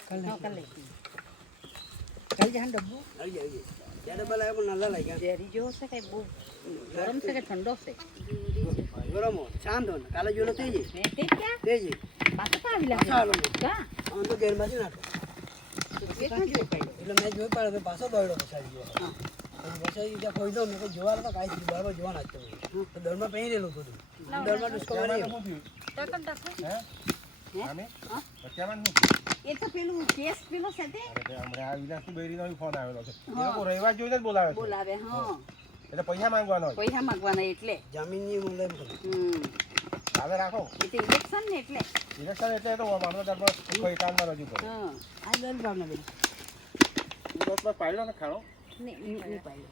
કાલે હા, કાલે. જાય ડબ્બો ડબ્બા લાવ્યા પણ લાગ્યા ઝેરી જેવો છે કે બહુ ગરમ છે કે ઠંડો છે ગરમ હોય શાંત હોય કાલે જોડો તે જ મેં તે ક્યાં તે જ પાછો આવી પાછો આવેલો લાગે મેં. ક્યાં આમ તો ગેરમાંથી નાખો જોઈ? એટલે મેં જોઈ પાડે પાછો દોડ્યો પછાડી ગયો હા. પછી ત્યાં જોવા તો કાંઈ થયું બરાબર જોવા નાખતો તો દરમાં પહેરી બધું. ડુસ્કો નથી. એ તો પેલું કેસ પેલો છે તે હમણાં આ વિલાસની બૈરીનો ફોન આવેલો છે. એ લોકો જોઈને જ બોલાવે બોલાવે હા એટલે પૈસા માંગવાના હોય. પૈસા માંગવાના એટલે જમીનની એમ હમ કાલે રાખો. એટલે તો ઇલેક્શન ને એટલે ઇલેક્શન એટલે તો મામલતદારમાં કોઈ કામમાં રજૂ કરો. હા આ દલ ભાવના બેન હું તો પેલો પાડ્યો 那那那白的。